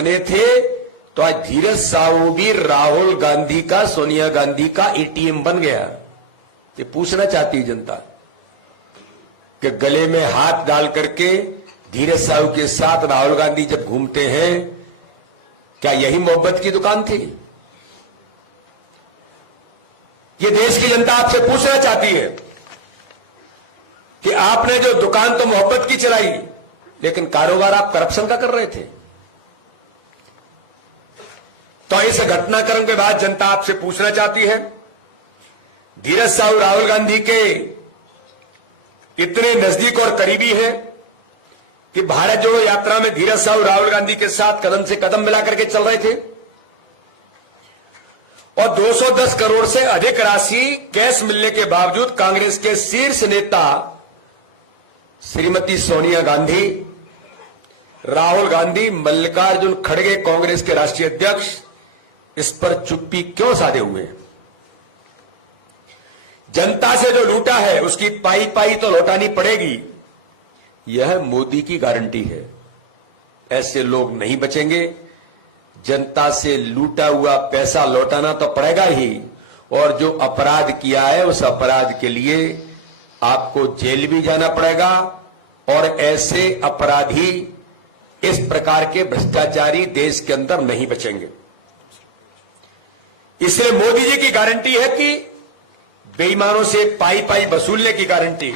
बने थे तो आज धीरज साहू भी राहुल गांधी का, सोनिया गांधी का एटीएम बन गया। ये पूछना चाहती है जनता कि गले में हाथ डाल करके धीरज साहू के साथ राहुल गांधी जब घूमते हैं, क्या यही मोहब्बत की दुकान थी? ये देश की जनता आपसे पूछना चाहती है कि आपने जो दुकान तो मोहब्बत की चलाई, लेकिन कारोबार आप करप्शन का कर रहे थे। तो इस घटनाक्रम के बाद जनता आपसे पूछना चाहती है, धीरज साहू राहुल गांधी के इतने नजदीक और करीबी है कि भारत जोड़ो यात्रा में धीरज साहू राहुल गांधी के साथ कदम से कदम मिलाकर के चल रहे थे और 210 करोड़ से अधिक राशि कैश मिलने के बावजूद कांग्रेस के शीर्ष नेता श्रीमती सोनिया गांधी, राहुल गांधी, मल्लिकार्जुन खड़गे कांग्रेस के राष्ट्रीय अध्यक्ष इस पर चुप्पी क्यों साधे हुए हैं? जनता से जो लूटा है उसकी पाई पाई तो लौटानी पड़ेगी, यह मोदी की गारंटी है। ऐसे लोग नहीं बचेंगे। जनता से लूटा हुआ पैसा लौटाना तो पड़ेगा ही, और जो अपराध किया है उस अपराध के लिए आपको जेल भी जाना पड़ेगा, और ऐसे अपराधी, इस प्रकार के भ्रष्टाचारी देश के अंदर नहीं बचेंगे। इसलिए मोदी जी की गारंटी है कि बेईमानों से पाई पाई वसूलने की गारंटी।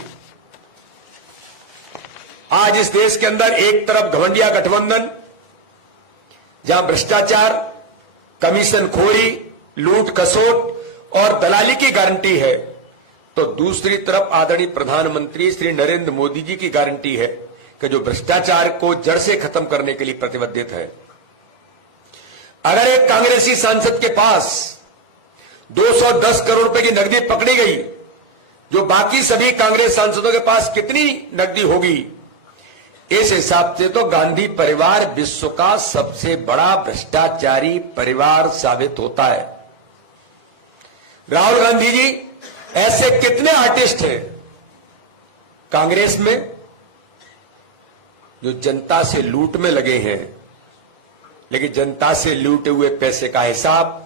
आज इस देश के अंदर एक तरफ घमंडिया गठबंधन जहां भ्रष्टाचार, कमीशन खोरी, लूट खसोट और दलाली की गारंटी है, तो दूसरी तरफ आदरणीय प्रधानमंत्री श्री नरेंद्र मोदी जी की गारंटी है कि जो भ्रष्टाचार को जड़ से खत्म करने के लिए प्रतिबद्ध है। अगर एक कांग्रेसी सांसद के पास 210 करोड़ रुपए की नकदी पकड़ी गई, जो बाकी सभी कांग्रेस सांसदों के पास कितनी नकदी होगी? इस हिसाब से तो गांधी परिवार विश्व का सबसे बड़ा भ्रष्टाचारी परिवार साबित होता है। राहुल गांधी जी, ऐसे कितने आर्टिस्ट हैं कांग्रेस में जो जनता से लूट में लगे हैं, लेकिन जनता से लूटे हुए पैसे का हिसाब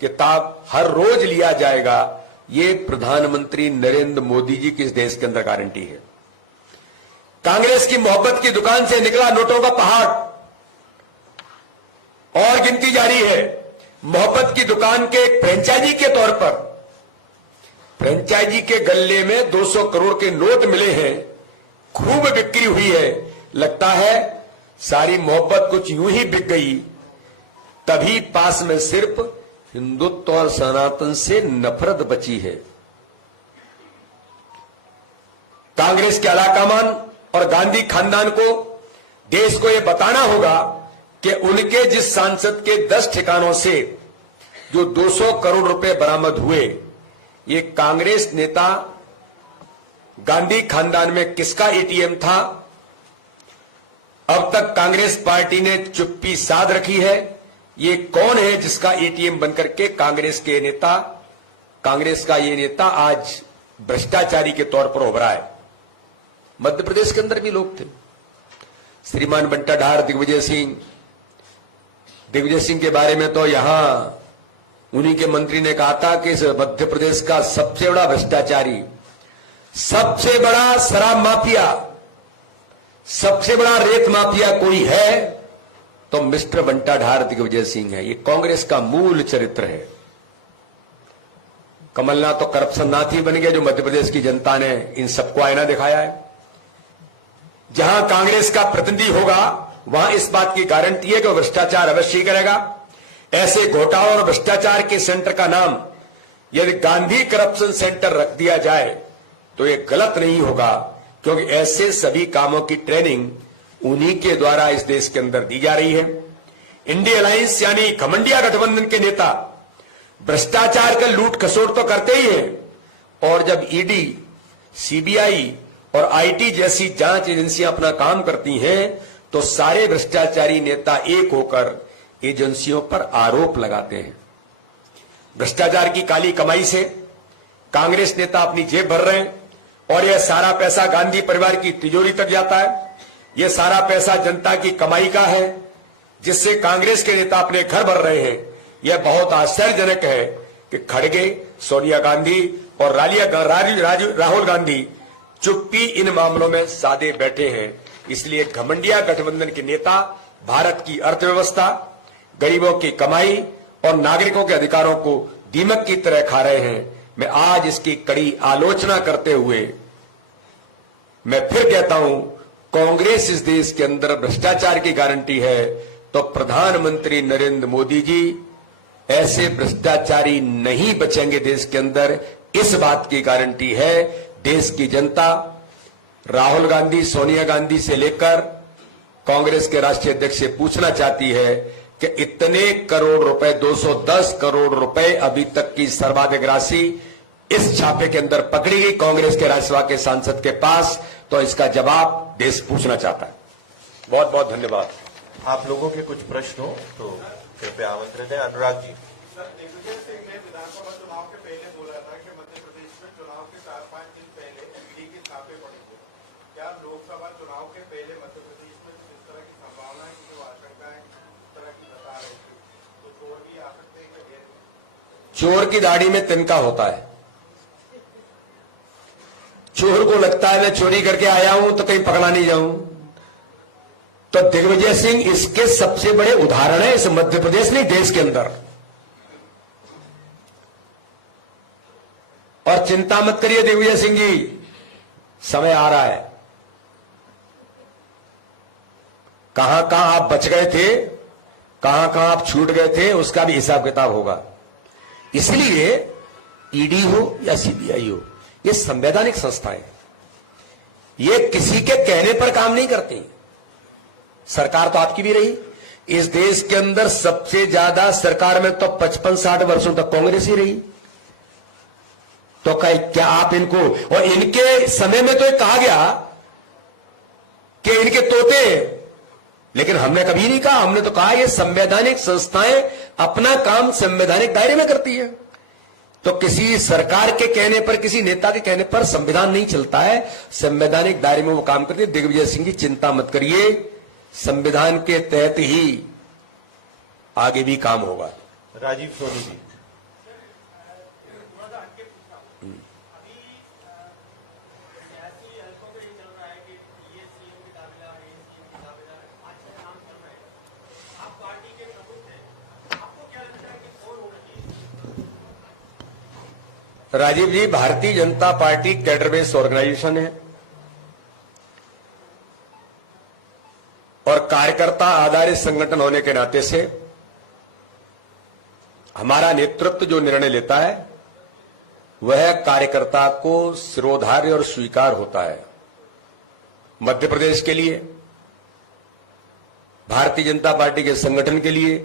किताब हर रोज लिया जाएगा। ये प्रधानमंत्री नरेंद्र मोदी जी की इस देश के अंदर गारंटी है। कांग्रेस की मोहब्बत की दुकान से निकला नोटों का पहाड़, और गिनती जारी है। मोहब्बत की दुकान के एक फ्रेंचाइजी के तौर पर, फ्रेंचाइजी के गल्ले में 200 करोड़ के नोट मिले हैं, खूब बिक्री हुई है। लगता है सारी मोहब्बत कुछ यूं ही बिक गई, तभी पास में सिर्फ हिंदुत्व और सनातन से नफरत बची है। कांग्रेस के आलाकमान और गांधी खानदान को, देश को यह बताना होगा कि उनके जिस सांसद के 10 ठिकानों से जो 200 करोड़ रुपए बरामद हुए, ये कांग्रेस नेता गांधी खानदान में किसका एटीएम था? अब तक कांग्रेस पार्टी ने चुप्पी साध रखी है। ये कौन है जिसका एटीएम बनकर के कांग्रेस के नेता, कांग्रेस का ये नेता आज भ्रष्टाचारी के तौर पर उभरा है? मध्य प्रदेश के अंदर भी लोग थे, श्रीमान बंटाधार, दिग्विजय सिंह के बारे में तो यहां उन्हीं के मंत्री ने कहा था कि मध्य प्रदेश का सबसे बड़ा भ्रष्टाचारी, सबसे बड़ा शराब माफिया, सबसे बड़ा रेत माफिया कोई है तो मिस्टर बंटाधार दिग्विजय सिंह है। ये कांग्रेस का मूल चरित्र है। कमलनाथ तो करप्शन नाथ ही बन गया, जो मध्य प्रदेश की जनता ने इन सबको आईना दिखाया है। जहां कांग्रेस का प्रतिनिधि होगा वहां इस बात की गारंटी है कि वो भ्रष्टाचार अवश्य ही करेगा। ऐसे घोटालों और भ्रष्टाचार के सेंटर का नाम यदि गांधी करप्शन सेंटर रख दिया जाए तो यह गलत नहीं होगा, क्योंकि ऐसे सभी कामों की ट्रेनिंग उन्हीं के द्वारा इस देश के अंदर दी जा रही है। इंडिया अलायंस यानी घमंडिया गठबंधन के नेता भ्रष्टाचार का लूट खसोट तो करते ही हैं, और जब ईडी, सीबीआई और आईटी जैसी जांच एजेंसियां अपना काम करती हैं तो सारे भ्रष्टाचारी नेता एक होकर एजेंसियों पर आरोप लगाते हैं। भ्रष्टाचार की काली कमाई से कांग्रेस नेता अपनी जेब भर रहे हैं, और यह सारा पैसा गांधी परिवार की तिजोरी तक जाता है। यह सारा पैसा जनता की कमाई का है। जिससे कांग्रेस के नेता अपने घर भर रहे हैं, यह बहुत आश्चर्यजनक है कि खड़गे, सोनिया गांधी और राहुल गांधी चुप्पी इन मामलों में साधे बैठे हैं। इसलिए घमंडिया गठबंधन के नेता भारत की अर्थव्यवस्था, गरीबों की कमाई और नागरिकों के अधिकारों को दीमक की तरह खा रहे हैं। मैं आज इसकी कड़ी आलोचना करते हुए मैं फिर कहता हूं, कांग्रेस इस देश के अंदर भ्रष्टाचार की गारंटी है, तो प्रधानमंत्री नरेंद्र मोदी जी ऐसे भ्रष्टाचारी नहीं बचेंगे देश के अंदर, इस बात की गारंटी है। देश की जनता राहुल गांधी, सोनिया गांधी से लेकर कांग्रेस के राष्ट्रीय अध्यक्ष से पूछना चाहती है कि इतने करोड़ रुपए, 210 करोड़ रुपए अभी तक की सर्वाधिक राशि इस छापे के अंदर पकड़ी गई कांग्रेस के राज्यसभा के सांसद के पास, तो इसका जवाब देश पूछना चाहता है। बहुत बहुत धन्यवाद। आप लोगों के कुछ प्रश्न हो तो कृपया आमंत्रित है। अनुराग जी। सर, दिग्विजय सिंह ने विधानसभा चुनाव के पहले बोला था कि मध्य प्रदेश में चुनाव के 4-5 दिन पहले ईडी के छापे पड़ेंगे। क्या लोकसभा चुनाव के पहले मध्य प्रदेश में इस तरह की संभावना है, जो आशंकाएं इस तरह की बता रही थी, तो चोर भी आ सकते हैं क्या? चोर की दाढ़ी में तिनका होता है। चोर को लगता है मैं चोरी करके आया हूं तो कहीं पकड़ा नहीं जाऊं, तो दिग्विजय सिंह इसके सबसे बड़े उदाहरण है। इस मध्य प्रदेश नहीं, देश के अंदर। और चिंता मत करिए दिग्विजय सिंह जी, समय आ रहा है। कहां कहां आप बच गए थे, कहां कहां आप छूट गए थे, उसका भी हिसाब किताब होगा। इसलिए ईडी हो या सीबीआई हो, ये संवैधानिक संस्थाएं, ये किसी के कहने पर काम नहीं करती। सरकार तो आपकी भी रही। इस देश के अंदर सबसे ज्यादा सरकार में तो 55-60 वर्षों तक कांग्रेस ही रही। तो क्या आप इनको, और इनके समय में तो कहा गया कि इनके तोते, लेकिन हमने कभी नहीं कहा। हमने तो कहा ये संवैधानिक संस्थाएं अपना काम संवैधानिक दायरे में करती है। तो किसी सरकार के कहने पर, किसी नेता के कहने पर संविधान नहीं चलता है, संवैधानिक दायरे में वो काम करती है। दिग्विजय सिंह जी चिंता मत करिए, संविधान के तहत ही आगे भी काम होगा। राजीव सोनी जी। राजीव जी, Bharatiya Janata party cadre based organisation है और कार्यकर्ता आधारित संगठन होने के नाते से हमारा नेतृत्व जो निर्णय लेता है वह कार्यकर्ता को शिरोधार्य और स्वीकार होता है। मध्य प्रदेश के लिए, भारतीय जनता पार्टी के संगठन के लिए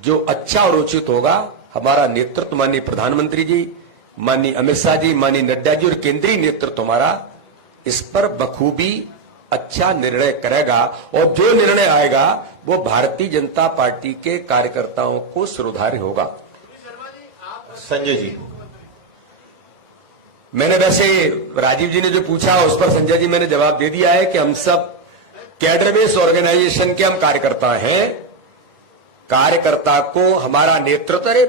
जो अच्छा और उचित होगा, हमारा नेतृत्व माननीय प्रधानमंत्री जी, माननीय अमित शाह जी, माननीय नड्डा जी और केंद्रीय नेतृत्व हमारा इस पर बखूबी अच्छा निर्णय करेगा। और जो निर्णय आएगा वो भारतीय जनता पार्टी के कार्यकर्ताओं को शिरोधार्य होगा। संजय जी। मैंने वैसे राजीव जी ने जो पूछा उस पर संजय जी मैंने जवाब दे दिया है कि हम सब कैडर बेस्ड ऑर्गेनाइजेशन के हम कार्यकर्ता हैं। कार्यकर्ता को हमारा नेतृत्व, अरे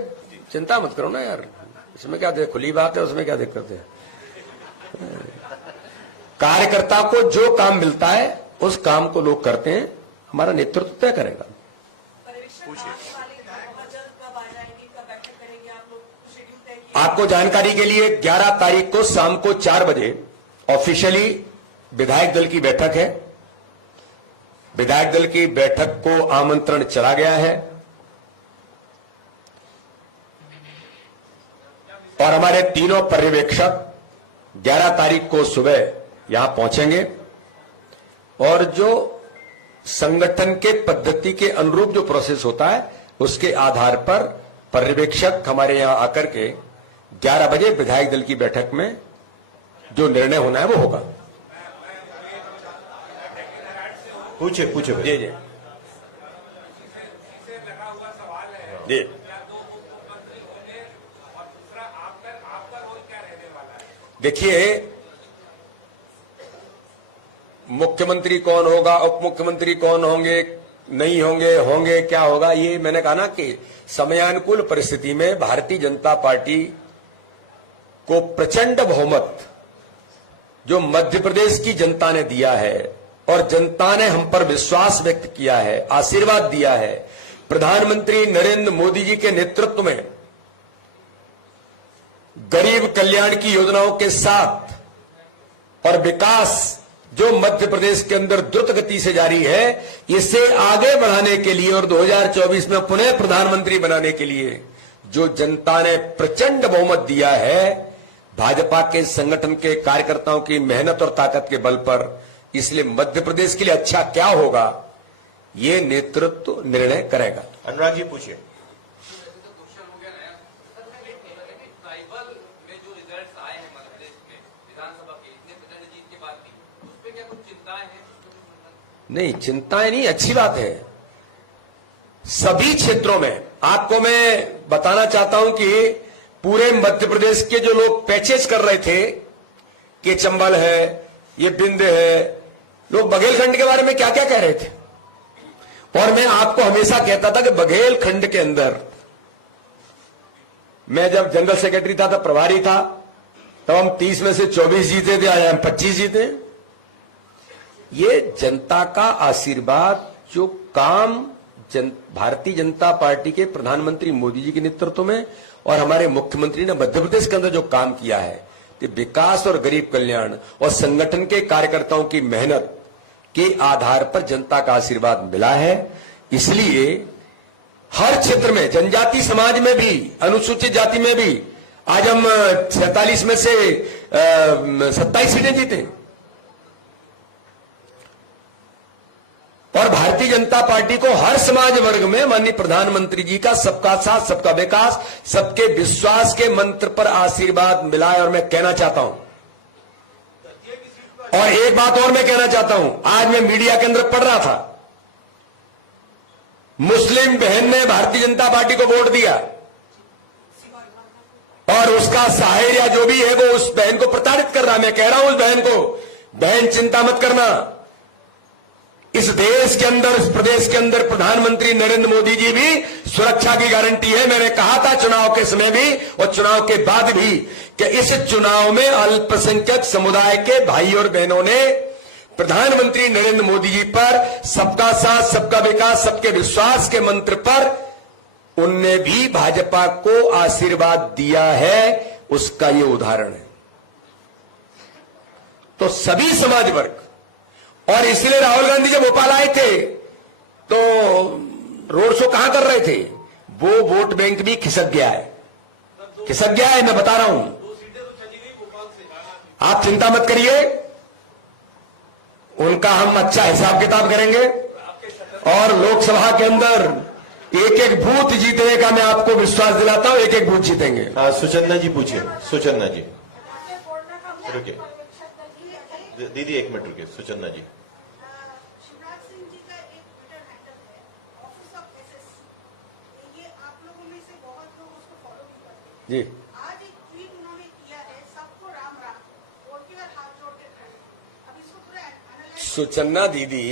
चिंता मत करो ना यार, इसमें क्या खुली बात है, उसमें क्या दिक्कत है। कार्यकर्ता को जो काम मिलता है उस काम को लोग करते हैं, हमारा नेतृत्व तय करेगा। आपको जानकारी के लिए 11 तारीख को शाम को 4 बजे ऑफिशियली विधायक दल की बैठक है। विधायक दल की बैठक को आमंत्रण चला गया है और हमारे तीनों पर्यवेक्षक 11 तारीख को सुबह यहां पहुंचेंगे और जो संगठन के पद्धति के अनुरूप जो प्रोसेस होता है उसके आधार पर पर्यवेक्षक हमारे यहां आकर के 11 बजे विधायक दल की बैठक में जो निर्णय होना है वो होगा। पूछे जी जी जी। देखिए, मुख्यमंत्री कौन होगा, उप मुख्यमंत्री कौन होंगे, नहीं होंगे, होंगे, क्या होगा, ये मैंने कहा ना कि समयानुकूल परिस्थिति में भारतीय जनता पार्टी को प्रचंड बहुमत जो मध्य प्रदेश की जनता ने दिया है और जनता ने हम पर विश्वास व्यक्त किया है, आशीर्वाद दिया है, प्रधानमंत्री नरेंद्र मोदी जी के नेतृत्व में गरीब कल्याण की योजनाओं के साथ और विकास जो मध्य प्रदेश के अंदर द्रुत गति से जारी है, इसे आगे बढ़ाने के लिए और 2024 में पुनः प्रधानमंत्री बनाने के लिए जो जनता ने प्रचंड बहुमत दिया है भाजपा के संगठन के कार्यकर्ताओं की मेहनत और ताकत के बल पर, इसलिए मध्य प्रदेश के लिए अच्छा क्या होगा ये नेतृत्व निर्णय करेगा। अनुराग जी पूछिए। नहीं, चिंताएं नहीं, अच्छी बात है। सभी क्षेत्रों में आपको मैं बताना चाहता हूं कि पूरे मध्य प्रदेश के जो लोग पैचेज कर रहे थे कि चंबल है, ये बिंद है, लोग बघेलखंड के बारे में क्या क्या कह रहे थे, और मैं आपको हमेशा कहता था कि बघेलखंड के अंदर, मैं जब जनरल सेक्रेटरी था तब प्रभारी था, तब हम 30 में से 24 जीते थे, आज हम 25 जीते। ये जनता का आशीर्वाद, जो काम भारतीय जनता पार्टी के प्रधानमंत्री मोदी जी के नेतृत्व में और हमारे मुख्यमंत्री ने मध्य प्रदेश के अंदर जो काम किया है, कि विकास और गरीब कल्याण और संगठन के कार्यकर्ताओं की मेहनत के आधार पर जनता का आशीर्वाद मिला है। इसलिए हर क्षेत्र में, जनजाति समाज में भी, अनुसूचित जाति में भी, आज हम 47 में से 27 सीटें जीते और भारतीय जनता पार्टी को हर समाज वर्ग में माननीय प्रधानमंत्री जी का सबका साथ, सबका विकास, सबके विश्वास के मंत्र पर आशीर्वाद मिला है। और मैं कहना चाहता हूं, और एक बात और मैं कहना चाहता हूं, आज मैं मीडिया के अंदर पढ़ रहा था, मुस्लिम बहन ने भारतीय जनता पार्टी को वोट दिया और उसका साहिर या जो भी है वो उस बहन को प्रताड़ित कर रहा है। मैं कह रहा हूं उस बहन को, बहन चिंता मत करना, इस देश के अंदर, इस प्रदेश के अंदर प्रधानमंत्री नरेंद्र मोदी जी भी सुरक्षा की गारंटी है। मैंने कहा था चुनाव के समय भी और चुनाव के बाद भी कि इस चुनाव में अल्पसंख्यक समुदाय के भाई और बहनों ने प्रधानमंत्री नरेंद्र मोदी जी पर सबका साथ, सबका विकास, सबके विश्वास के मंत्र पर उनने भी भाजपा को आशीर्वाद दिया है, उसका ये उदाहरण है। तो सभी समाज वर्ग, और इसलिए राहुल गांधी जब भोपाल आए थे तो रोड शो कहां कर रहे थे, वो वोट बैंक भी खिसक गया है, खिसक गया है, मैं बता रहा हूं। आप चिंता मत करिए, उनका हम अच्छा हिसाब किताब करेंगे और लोकसभा के अंदर एक एक बूथ जीतने का मैं आपको विश्वास दिलाता हूं, एक एक बूथ जीतेंगे। सुचंदा जी पूछिए। सुचंदा जी रुकिए, दीदी एक मिनट रुकिए। सुचंदा जी। शिवराज सिंह जी का एक ट्विटर हैंडल है ऑफिस ऑफ एसएस, ये आप लोगों में से बहुत लोग उसको फॉलो भी करते हैं जी। आज एक ट्वीट उन्होंने किया है, सबको राम राम बोल के और हाथ जोड़ के खड़े। अब इसको पूरा एनालाइज। सुचन्ना दीदी,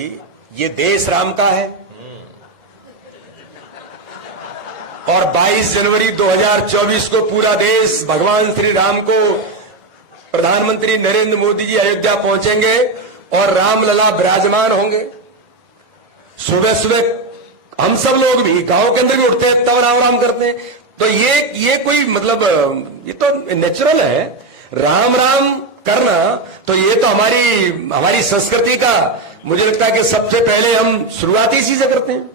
ये देश राम का है और 22 जनवरी 2024 को पूरा देश भगवान श्री राम को, प्रधानमंत्री नरेंद्र मोदी जी अयोध्या पहुंचेंगे और रामलला विराजमान होंगे। सुबह सुबह हम सब लोग भी गांव के अंदर भी उठते हैं, तब राम राम करते हैं। तो ये कोई मतलब, ये तो नेचुरल है राम राम करना। तो ये तो हमारी संस्कृति का, मुझे लगता है कि सबसे पहले हम शुरुआत इसी से करते हैं।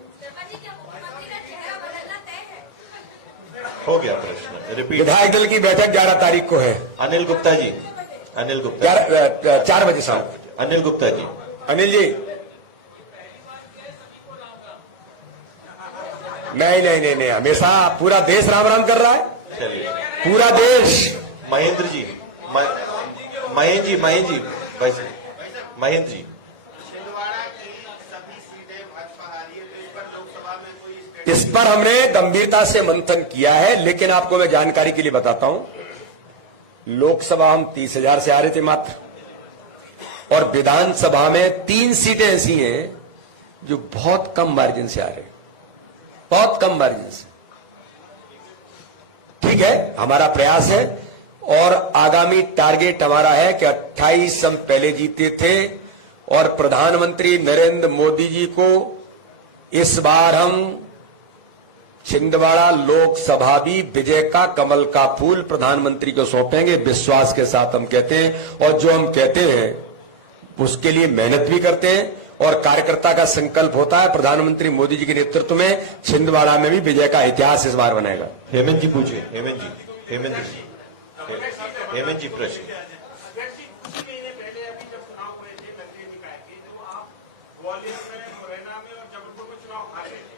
हो गया प्रश्न, रिपीट। विधायक दल की बैठक 11 तारीख को है। अनिल गुप्ता जी। अनिल गुप्ता 4 बजे शाम। अनिल गुप्ता जी। अनिल जी, नहीं, हमेशा पूरा देश राम राम कर रहा है, चलिए। पूरा देश। महेंद्र जी, महेंद्र जी, महेंद्र जी। छिंदवाड़ा की सभी सीटें भाजपा हारी है, तो इस पर लोकसभा में कोई इस पर हमने गंभीरता से मंथन किया है, लेकिन आपको मैं जानकारी के लिए बताता हूं, लोकसभा हम 30,000 से आ रहे थे मात्र, और विधानसभा में 3 सीटें ऐसी हैं जो बहुत कम मार्जिन से आ रहे हैं, बहुत कम मार्जिन से। ठीक है, हमारा प्रयास है और आगामी टारगेट हमारा है कि 28 हम पहले जीते थे और प्रधानमंत्री नरेंद्र मोदी जी को इस बार हम छिंदवाड़ा लोकसभा भी विजय का कमल का फूल प्रधानमंत्री को सौंपेंगे, विश्वास के साथ हम कहते हैं। और जो हम कहते हैं उसके लिए मेहनत भी करते हैं और कार्यकर्ता का संकल्प होता है प्रधानमंत्री मोदी जी के नेतृत्व में छिंदवाड़ा में भी विजय का इतिहास इस बार बनेगा। हेमंत जी पूछिए, हेमंत जी प्रश्न। कुछ महीने पहले अभी जब चुनाव हुए थे नगरीय निकाय के, तो आप ग्वालियर में, मुरैना में और जबलपुर में चुनाव हारे थे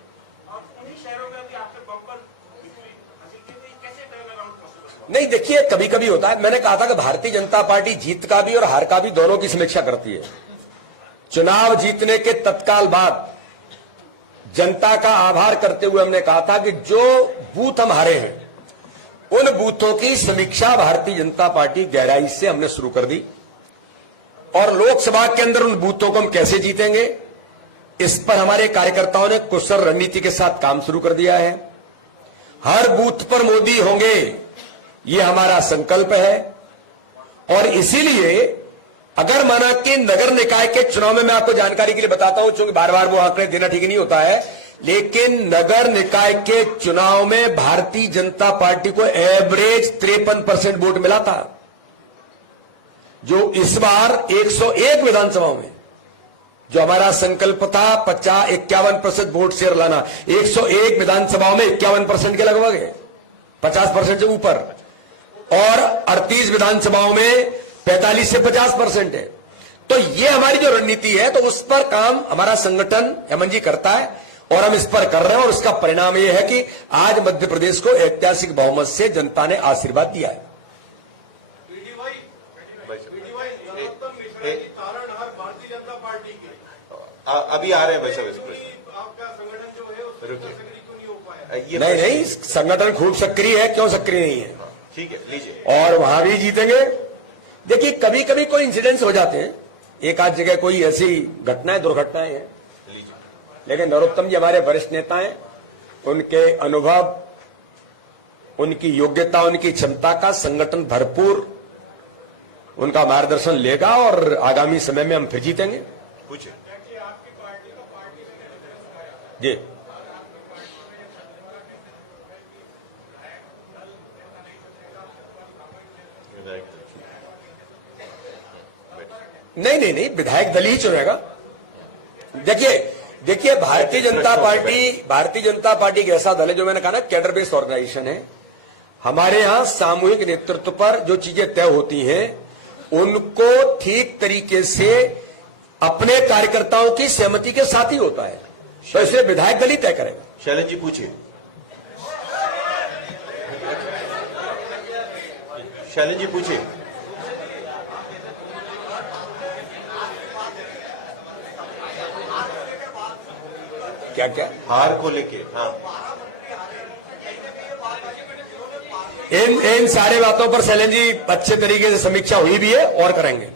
और उन्हीं शहरों में अभी आपके बम्पर विक्ट्री हासिल की थी। कैसे टर्न अराउंड पॉसिबल? नहीं, देखिए कभी कभी होता है, मैंने कहा था कि भारतीय जनता पार्टी जीत का भी और हार का भी दोनों की समीक्षा करती है। चुनाव जीतने के तत्काल बाद जनता का आभार करते हुए हमने कहा था कि जो बूथ हम हारे हैं उन बूथों की समीक्षा भारतीय जनता पार्टी गहराई से हमने शुरू कर दी और लोकसभा के अंदर उन बूथों को हम कैसे जीतेंगे इस पर हमारे कार्यकर्ताओं ने कुशल रणनीति के साथ काम शुरू कर दिया है। हर बूथ पर मोदी होंगे, ये हमारा संकल्प है और इसीलिए अगर माना कि नगर निकाय के चुनाव में, मैं आपको जानकारी के लिए बताता हूं क्योंकि बार बार वो आंकड़े देना ठीक नहीं होता है, लेकिन नगर निकाय के चुनाव में भारतीय जनता पार्टी को एवरेज 53% वोट मिला था, जो इस बार 101 विधानसभाओं में जो हमारा संकल्प था 51% वोट शेयर लाना, 101 विधानसभाओं में 51% के लगभग है, 50% से ऊपर, और 38 विधानसभाओं में 45 से 50% है। तो ये हमारी जो रणनीति है, तो उस पर काम हमारा संगठन हेमंत जी करता है और हम इस पर कर रहे हैं और उसका परिणाम यह है कि आज मध्य प्रदेश को ऐतिहासिक बहुमत से जनता ने आशीर्वाद दिया है। तारणहार भारतीय जनता पार्टी के अभी आ रहे हैं वैसे वैसे आपका संगठन जो है उसमें सक्रिय क्यों नहीं हो पाया? ये नहीं नहीं, संगठन खूब सक्रिय है, क्यों सक्रिय नहीं है, ठीक है, लीजिए। और वहां भी जीतेंगे। देखिए कभी कभी कोई इंसिडेंट्स हो जाते हैं, एक आध जगह कोई ऐसी घटनाएं दुर्घटनाएं हैं, लेकिन नरोत्तम जी हमारे वरिष्ठ नेता हैं, उनके अनुभव, उनकी योग्यता, उनकी क्षमता का संगठन भरपूर उनका मार्गदर्शन लेगा और आगामी समय में हम फिर जीतेंगे। पूछिए जी। नहीं नहीं नहीं, विधायक दल ही चुनेगा। देखिए भारतीय जनता पार्टी एक ऐसा दल है जो मैंने कहा ना कैडर बेस्ड ऑर्गेनाइजेशन है। हमारे यहां सामूहिक नेतृत्व पर जो चीजें तय होती हैं उनको ठीक तरीके से अपने कार्यकर्ताओं की सहमति के साथ ही होता है, तो इसलिए विधायक दल ही तय करेगा। शैलेश जी पूछिए, शैलेश जी पूछिए। क्या क्या हार को लेके? हाँ, इन सारे बातों पर शैलेश जी अच्छे तरीके से समीक्षा हुई भी है और करेंगे।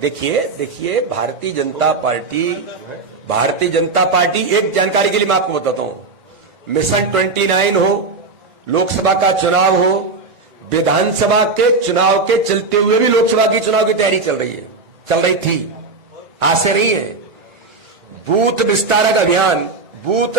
देखिए भारतीय जनता पार्टी एक जानकारी के लिए मैं आपको बताता हूं, मिशन 29 हो, लोकसभा का चुनाव हो, विधानसभा के चुनाव के चलते हुए भी लोकसभा की चुनाव की तैयारी चल रही थी, आज से नहीं है। बूथ विस्तारक अभियान, बूथ